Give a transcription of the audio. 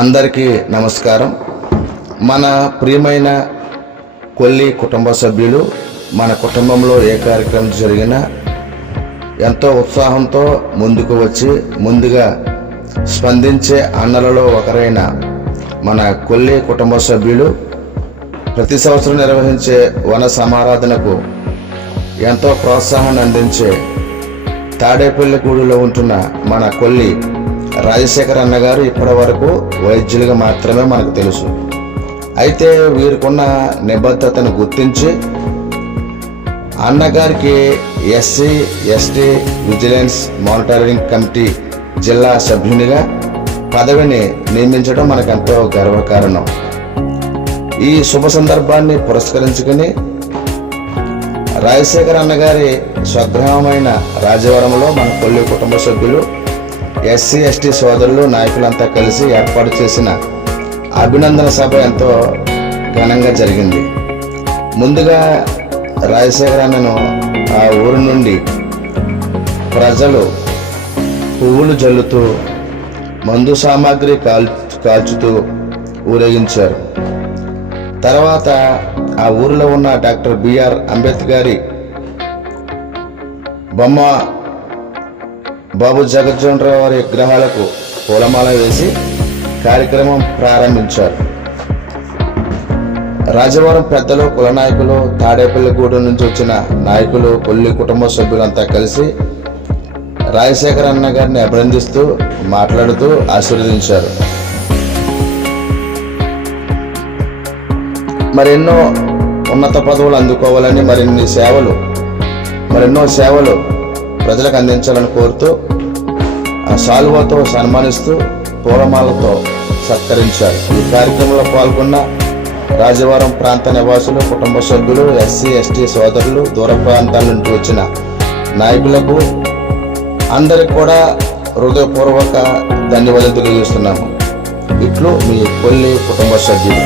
అందరికీ నమస్కారం. మన ప్రియమైన కొల్లి కుటుంబ సభ్యులు మన కుటుంబంలో ఏ కార్యక్రమం జరిగినా ఎంతో ఉత్సాహంతో ముందుకు వచ్చి ముందుగా స్పందించే అన్నలలో ఒకరైన మన కొల్లి కుటుంబ సభ్యులు ప్రతి సంవత్సరం నిర్వహించే వన సమారాధనకు ఎంతో ప్రోత్సాహాన్ని అందించే తాడేపల్లిగూడులో ఉంటున్న మన కొల్లి రాజశేఖర్ అన్నగారు ఇప్పటి వరకు వైద్యులుగా మాత్రమే మనకు తెలుసు. అయితే వీరికున్న నిబద్ధతను గుర్తించి అన్నగారికి SC ST vigilance monitoring committee జిల్లా సభ్యునిగా పదవిని నియమించడం మనకెంతో గర్వకారణం. ఈ శుభ సందర్భాన్ని పురస్కరించుకుని రాజశేఖర్ అన్నగారి స్వగ్రామమైన రాజవరంలో మన కొల్లి కుటుంబ సభ్యులు ఎస్సీ ఎస్టీ సోదరులు నాయకులంతా కలిసి ఏర్పాటు చేసిన అభినందన సభ ఎంతో ఘనంగా జరిగింది. ముందుగా రాజశేఖర్ అన్నను ఆ ఊరి నుండి ప్రజలు పువ్వులు జల్లుతూ మందు సామాగ్రి కాల్చుతూ ఊరేగించారు. తర్వాత ఆ ఊరిలో ఉన్న డాక్టర్ బిఆర్ అంబేద్కర్ బొమ్మ బాబు జగజ్జీవనరావు వారి విగ్రహాలకు పూలమాల వేసి కార్యక్రమం ప్రారంభించారు. రాజవరం పెద్దలు, కుల నాయకులు, తాడేపల్లిగూడెం నుంచి వచ్చిన నాయకులు, కొల్లి కుటుంబ సభ్యులంతా కలిసి రాజశేఖర్ అన్న గారిని అభినందిస్తూ మాట్లాడుతూ ఆశీర్వదించారు. మరెన్నో ఉన్నత పదవులు అందుకోవాలని మరెన్నో సేవలు ప్రజలకు అందించాలని కోరుతూ సాల్వాతో సన్మానిస్తూ పూలమాలతో సత్కరించారు. ఈ కార్యక్రమంలో పాల్గొన్న రాజవరం ప్రాంత నివాసులు, కుటుంబ సభ్యులు, ఎస్సీ ఎస్టీ సోదరులు, దూర ప్రాంతాల నుండి వచ్చిన నాయకులకు అందరికి కూడా హృదయపూర్వక ధన్యవాదాలు తెలియజేస్తున్నాము. ఇట్లు మీ కొల్లి కుటుంబ సభ్యులు.